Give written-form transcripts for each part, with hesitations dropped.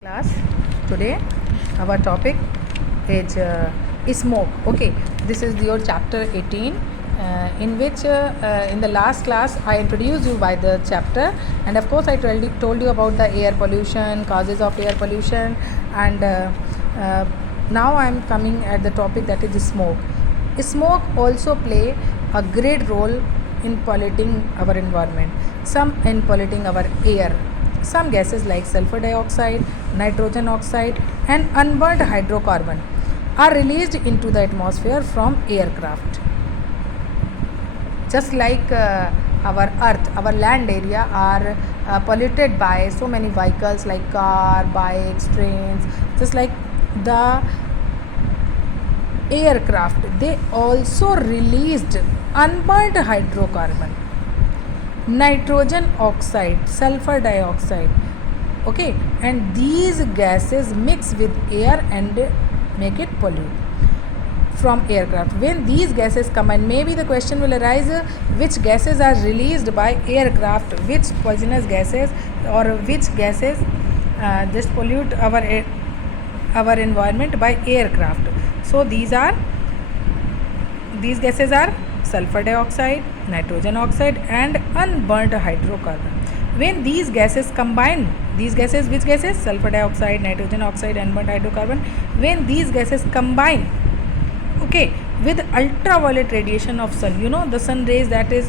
Class. Today our topic is smoke. Okay, this is your chapter 18, in which in the last class I introduced you by the chapter, and of course I told you about the air pollution, causes of air pollution, and uh, now I am coming at the topic that is smoke. Smoke also play a great role in polluting our environment, some in polluting our air. Some gases like sulfur dioxide, nitrogen oxide, and unburnt hydrocarbon are released into the atmosphere from aircraft. Just like our earth, our land area are polluted by so many vehicles like car, bikes, trains. Just like the aircraft, they also released unburnt hydrocarbon, nitrogen oxide, sulfur dioxide. Okay, and these gases mix with air and make it pollute from aircraft. When these gases combine, maybe the question will arise, which gases are released by aircraft, which poisonous gases or which gases just pollute our environment by aircraft. So these gases are sulfur dioxide, nitrogen oxide, and unburnt hydrocarbon. When these gases combine, these gases, which gases? Sulfur dioxide, nitrogen oxide, unburnt hydrocarbon. When these gases combine, okay, with ultraviolet radiation of sun, the sun rays that is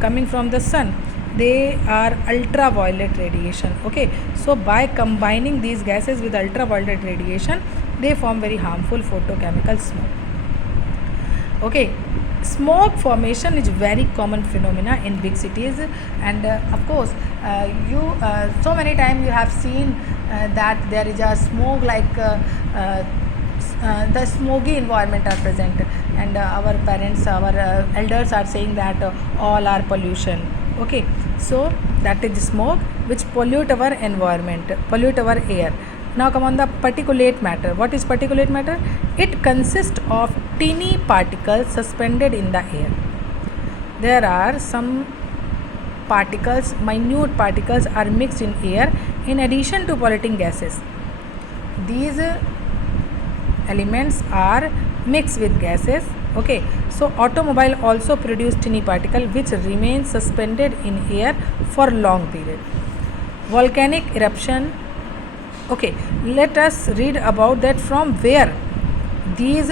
coming from the sun, they are ultraviolet radiation. Okay, so by combining these gases with ultraviolet radiation, they form very harmful photochemical smoke. Okay, smoke formation is very common phenomena in big cities, and of course you so many times you have seen that there is a smoke like the smoky environment are present, and our parents, our elders are saying that all are pollution. Okay, so that is smoke which pollute our environment, pollute our air. Now come on the particulate matter. What is particulate matter? It consists of teeny particles suspended in the air. There are some particles, minute particles are mixed in air in addition to polluting gases. These elements are mixed with gases. Okay, so automobile also produce teeny particle which remain suspended in air for long period. Volcanic eruption. Okay, let us read about that from where these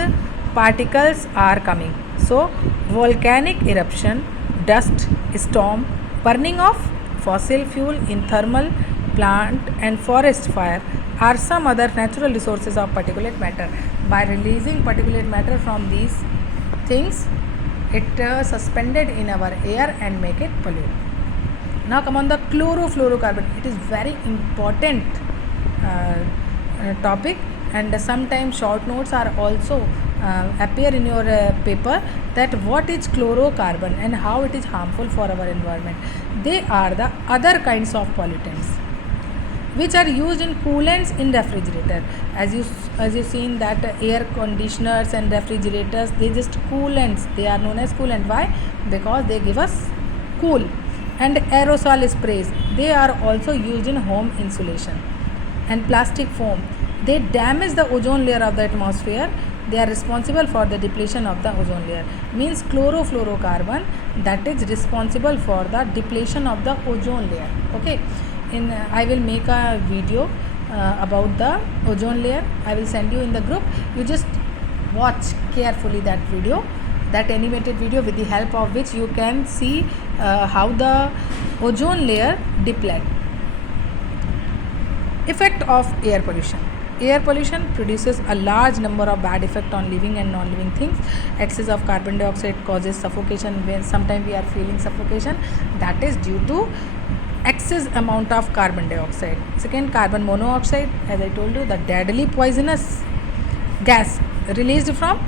particles are coming. So volcanic eruption, dust storm, burning of fossil fuel in thermal plant, and forest fire are some other natural resources of particulate matter. By releasing particulate matter from these things, it suspended in our air and make it pollute. Now come on the chlorofluorocarbon. It is very important topic, and sometimes short notes are also appear in your paper, that what is chlorocarbon and how it is harmful for our environment. They are the other kinds of pollutants which are used in coolants in refrigerator. As you seen that air conditioners and refrigerators, they just coolants, they are known as coolant. Why? Because they give us cool. And aerosol sprays, they are also used in home insulation. And plastic foam, they damage the ozone layer of the atmosphere. They are responsible for the depletion of the ozone layer. Means chlorofluorocarbon, that is responsible for the depletion of the ozone layer. Okay, in I will make a video about the ozone layer. I will send you in the group. You just watch carefully that video, that animated video, with the help of which you can see how the ozone layer deplete. Effect of air pollution. Air pollution produces a large number of bad effects on living and non-living things. Excess of carbon dioxide causes suffocation. When sometimes we are feeling suffocation, that is due to excess amount of carbon dioxide. Second, carbon monoxide, as I told you, the deadly poisonous gas released from,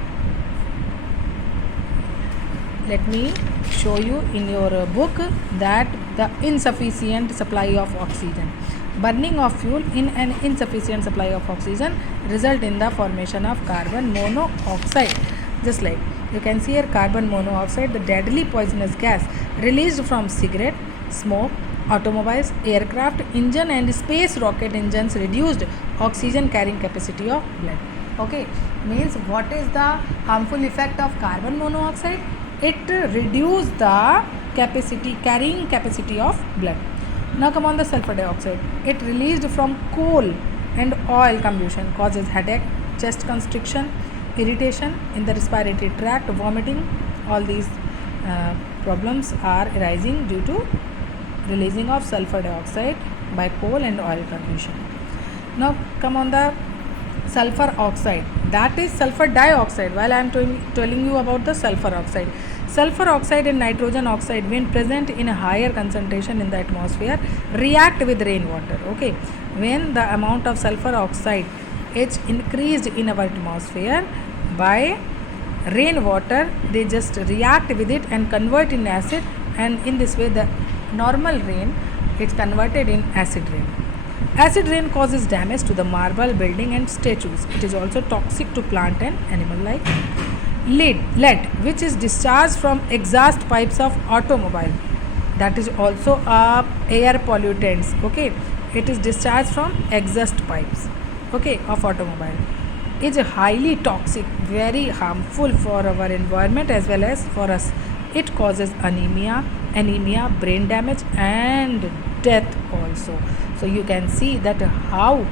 let me show you in your book, that the insufficient supply of oxygen. Burning of fuel in an insufficient supply of oxygen result in the formation of carbon monoxide. Just like you can see here, carbon monoxide, the deadly poisonous gas released from cigarette, smoke, automobiles, aircraft engine and space rocket engines reduced oxygen carrying capacity of blood. Okay, means what is the harmful effect of carbon monoxide? It reduces the carrying capacity of blood. Now come on the sulfur dioxide. It released from coal and oil combustion causes headache, chest constriction, irritation in the respiratory tract, vomiting. All these problems are arising due to releasing of sulfur dioxide by coal and oil combustion. Now come on the sulfur oxide, that is sulfur dioxide. While I am telling you about the sulfur oxide, sulfur oxide and nitrogen oxide when present in a higher concentration in the atmosphere react with rainwater. Okay, when the amount of sulfur oxide is increased in our atmosphere by rainwater, they just react with it and convert in acid, and in this way the normal rain is converted in acid rain. Acid rain causes damage to the marble, building and statues. It is also toxic to plant and animal life. Lead, which is discharged from exhaust pipes of automobile, that is also a air pollutants. Okay, it is discharged from exhaust pipes, okay, of automobile, is highly toxic, very harmful for our environment as well as for us. It causes anemia, brain damage and death also. So you can see that how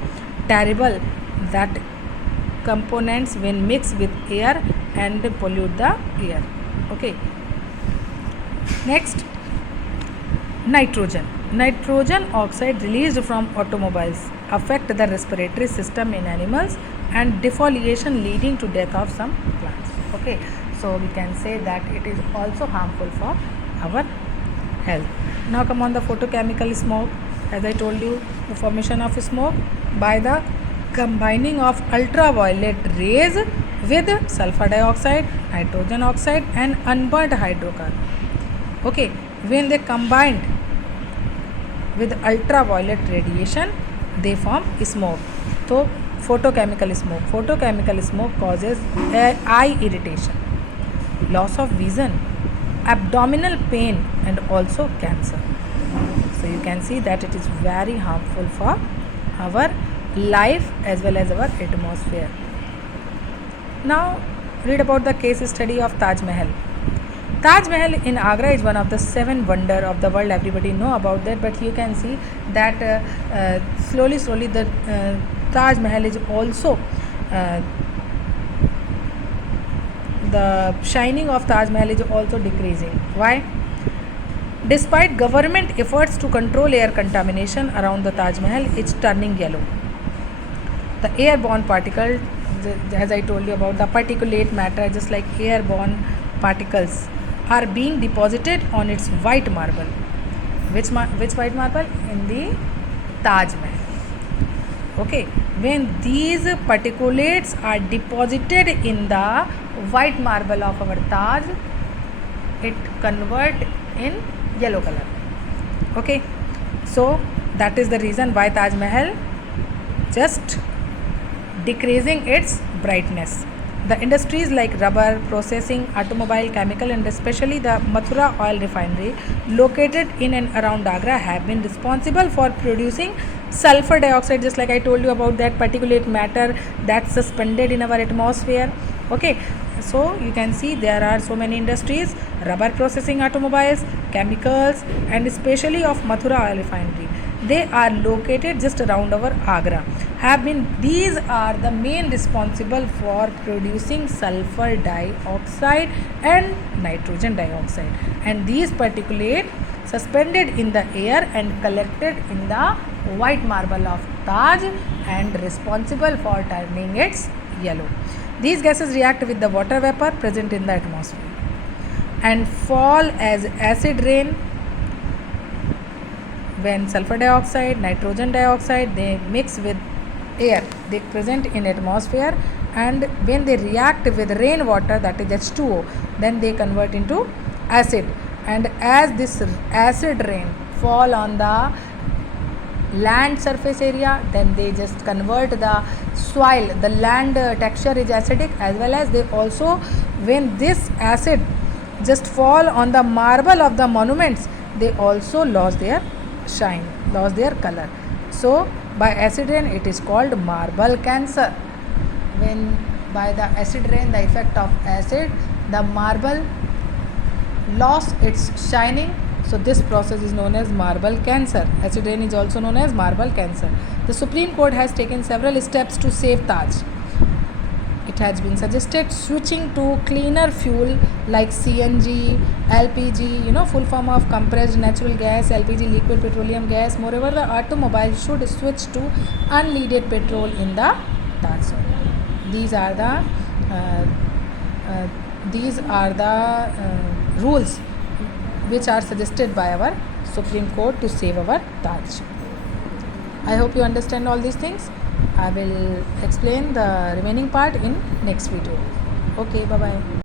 terrible that components when mixed with air and pollute the air. Okay, next, nitrogen oxide released from automobiles affect the respiratory system in animals and defoliation leading to death of some plants. Okay, so we can say that it is also harmful for our health. Now come on the photochemical smoke. As I told you, the formation of smoke by the combining of ultraviolet rays with sulfur dioxide, nitrogen oxide and unburnt hydrocarbon. Okay, when they combined with ultraviolet radiation, they form smoke. So photochemical smoke causes eye irritation, loss of vision, abdominal pain and also cancer. So you can see that it is very harmful for our life as well as our atmosphere. Now read about the case study of Taj Mahal. Taj Mahal in Agra is one of the 7 wonders of the world. Everybody know about that, but you can see that slowly the Taj Mahal is also the shining of Taj Mahal is also decreasing. Why? Despite government efforts to control air contamination around the Taj Mahal, it's turning yellow. The airborne particles, as I told you about the particulate matter, just like airborne particles, are being deposited on its white marble. Which white marble? In the Taj Mahal. Okay, when these particulates are deposited in the white marble of our Taj, it convert in yellow color. Okay, so that is the reason why Taj Mahal just decreasing its brightness. The industries like rubber processing, automobile, chemical and especially the Mathura oil refinery located in and around Agra have been responsible for producing sulfur dioxide, just like I told you about that particulate matter that's suspended in our atmosphere. Okay, so you can see there are so many industries, rubber processing, automobiles, chemicals and especially of Mathura oil refinery. They are located just around our Agra. These are the main responsible for producing sulfur dioxide and nitrogen dioxide, and these particulate suspended in the air and collected in the white marble of Taj and responsible for turning its yellow. These gases react with the water vapor present in the atmosphere and fall as acid rain. When sulfur dioxide, nitrogen dioxide, they mix with air, they present in atmosphere, and when they react with rainwater, that is H2O, then they convert into acid, and as this acid rain fall on the land surface area, then they just convert the soil, the land texture is acidic, as well as they also, when this acid just fall on the marble of the monuments, they also lost their shine, lost their color. So by acid rain it is called marble cancer. When by the acid rain, the effect of acid, the marble lost its shining. So this process is known as marble cancer. Acid rain is also known as marble cancer. The Supreme Court has taken several steps to save Taj. It has been suggested switching to cleaner fuel like CNG, LPG, full form of compressed natural gas, LPG, liquid petroleum gas. Moreover, the automobile should switch to unleaded petrol in the Taj zone. These are the rules which are suggested by our Supreme Court to save our Taj. I hope you understand all these things. I will explain the remaining part in next video. Okay, bye bye.